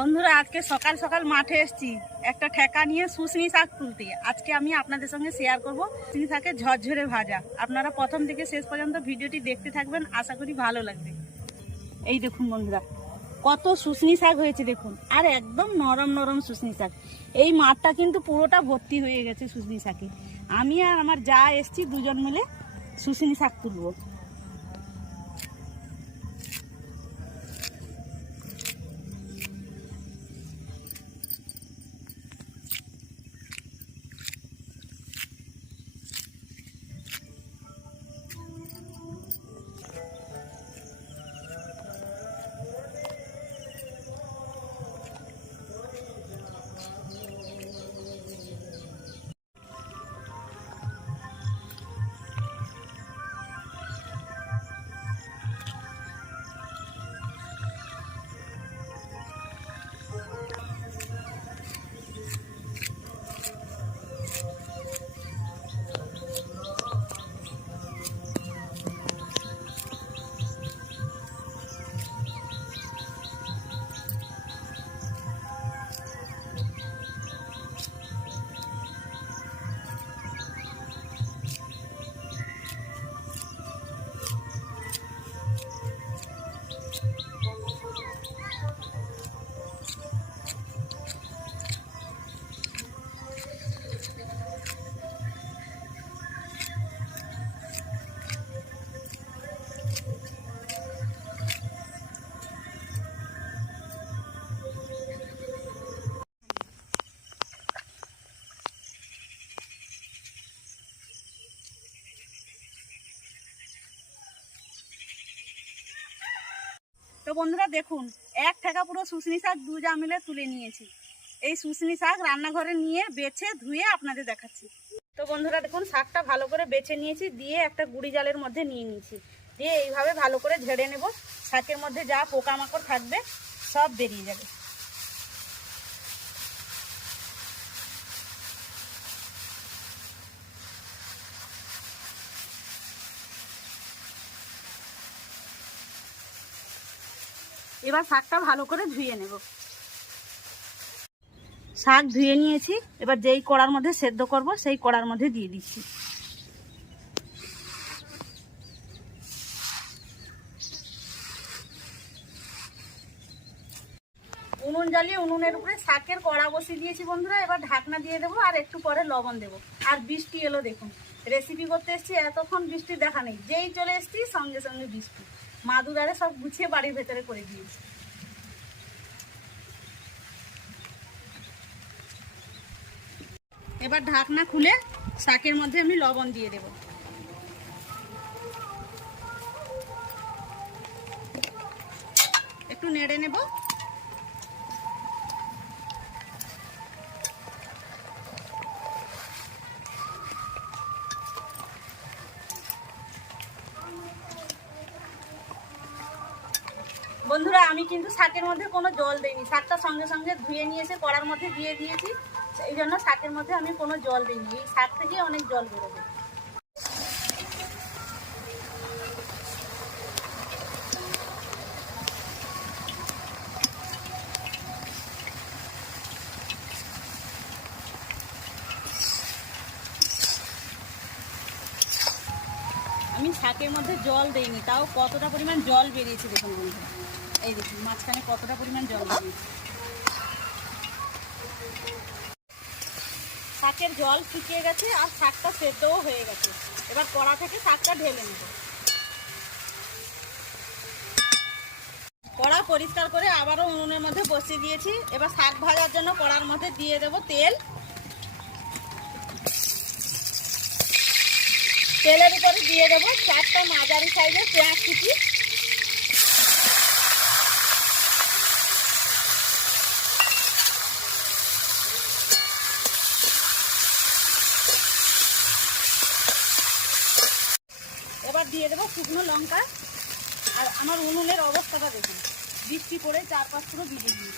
বন্ধুরা, আজকে সকাল সকাল মাঠে এসেছি। একটা ঠেকা নিয়ে শুশনি শাক তুলতে। আজকে আমি আপনাদের সঙ্গে শেয়ার করব। শুশনি শাকের ঝরঝরে ভাজা। আপনারা প্রথম থেকে শেষ পর্যন্ত ভিডিওটি দেখতে থাকবেন, আশা করি ভালো লাগবে। এই দেখুন বন্ধুরা, কত শুশনি শাক হয়েছে দেখুন। আর একদম নরম নরম শুশনি শাক। এই মাঠটা কিন্তু পুরোটা ভর্তি হয়ে গেছে শুশনি শাকে। আমি আর আমার যা এসছি দুজন মিলে শুশনি শাক তুলবো। তো বন্ধুরা দেখুন, এক ঠেকা পুরো শুশনি শাক দু যা মিলে তুলে নিয়েছি। এই শুশনি শাক রান্নাঘরে নিয়ে বেছে ধুয়ে আপনাদের দেখাচ্ছি। তো বন্ধুরা দেখুন, শাকটা ভালো করে বেছে নিয়েছি, দিয়ে একটা গুড়ি জালের মধ্যে নিয়ে নিয়েছি। দিয়ে এইভাবে ভালো করে ঝেড়ে নেব। শাকের মধ্যে যা পোকামাকড় থাকবে, সব বেরিয়ে যাবে। এবার শাকটা ভালো করে ধুয়ে নেব। শাক ধুয়ে নিয়েছি, এবার যেই কড়ার মধ্যে সেদ্ধ করব, সেই কড়ার মধ্যে দিয়ে দিচ্ছি। উনুন জ্বালিয়ে উনুনের উপরে শাকের কড়া বসিয়ে দিয়েছি বন্ধুরা, এবার ঢাকনা দিয়ে দেবো আর একটু পরে লবণ দেবো। আর বৃষ্টি এলো দেখুন রেসিপি করতে এসেছি, এতক্ষণ বৃষ্টি দেখা নেই, যেই চলে এসেছি সঙ্গে সঙ্গে বৃষ্টি। মাদুরারে সব গুছিয়ে বাড়ির ভেতরে করে দিয়েছি। এবার ঢাকনা খুলে শাকের মধ্যে আমি লবণ দিয়ে দেব। একটু নেড়ে নেব। বন্ধুরা, আমি কিন্তু শাকের মধ্যে কোনো জল দিইনি। শাকটা সঙ্গে সঙ্গে ধুয়ে নিয়ে এসে কড়ার মধ্যে দিয়ে দিয়েছি। এই জন্য শাকের মধ্যে আমি কোনো জল দিইনি। এই শাক থেকে অনেক জল বেরোবে। আমি শাকের মধ্যে জল দেইনি, তাও কতটা পরিমাণ জল বেরিয়েছে দেখুন বন্ধু এই দেখুন, মাঝখানে কতটা পরিমাণ জল বেরিয়েছে শাকের জল শুকিয়ে গেছে আর শাকটা সেদ্ধও হয়ে গেছে। এবার কড়া থেকে শাকটা ঢেলে নেব। কড়া পরিষ্কার করে আবারও উনুনের মধ্যে বসিয়ে দিয়েছি। এবার শাক ভাজার জন্য কড়ার মধ্যে দিয়ে দেব তেল। তেলের উপরে দিয়ে দেবো চারটা মাঝারি সাইজের পেঁয়াজ কুচি। দেবো শুকনো লঙ্কা আর আমার উনুনের অবস্থাটা দেখুন। বৃষ্টি করে চার পাঁচ পুরো ভিজে দিয়ে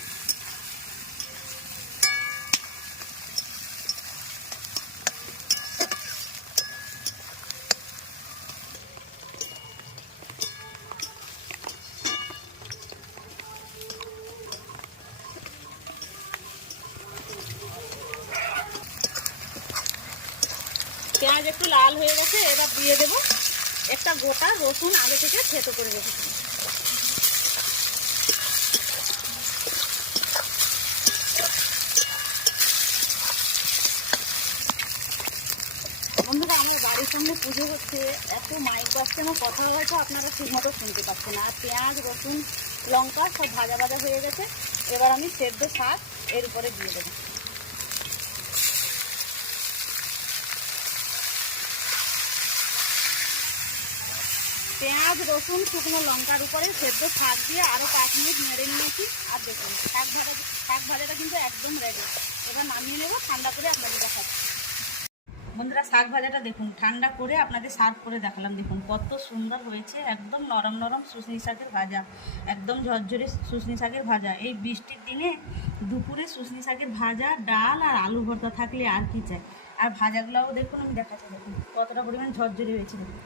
পেঁয়াজ একটু লাল হয়ে গেছে, এবার দিয়ে দেবো। একটা গোটা রসুন আগে থেকে থেতো করে রেখেছি। বন্ধুরা, আমার বাড়ির সামনে পুজো হচ্ছে, এত মাইক বাজছে আমার কথা হয়তো আপনারা ঠিক মতো শুনতে পাচ্ছেন আর পেঁয়াজ, রসুন, লঙ্কা সব ভাজা ভাজা হয়ে গেছে। এবার আমি সেদ্ধ শাক এর উপরে দিয়ে দেবো। পেঁয়াজ, রসুন, শুকনো লঙ্কার উপরে সেদ্ধ শাক দিয়ে আরও পাঁচ মিনিট নেড়ে নিয়েছি। আর দেখুন, শাক ভাজা শাক ভাজাটা কিন্তু একদম রেডি এবার নামিয়ে নেব, ঠান্ডা করে আপনাদের দেখাচ্ছি। বন্ধুরা, শাক ভাজাটা দেখুন, ঠান্ডা করে আপনাদের সার্ভ করে দেখালাম। দেখুন, কত সুন্দর হয়েছে, একদম নরম নরম শুশনি শাকের ভাজা। একদম ঝরঝরে শুশনি শাকের ভাজা। এই বৃষ্টির দিনে দুপুরে শুশনি শাকের ভাজা, ডাল আর আলু ভর্তা থাকলে আর কি চাই? আর ভাজাগুলোও দেখুন, আমি দেখাচ্ছি, দেখুন, কতটা পরিমাণ ঝরঝরে হয়েছে। দেখুন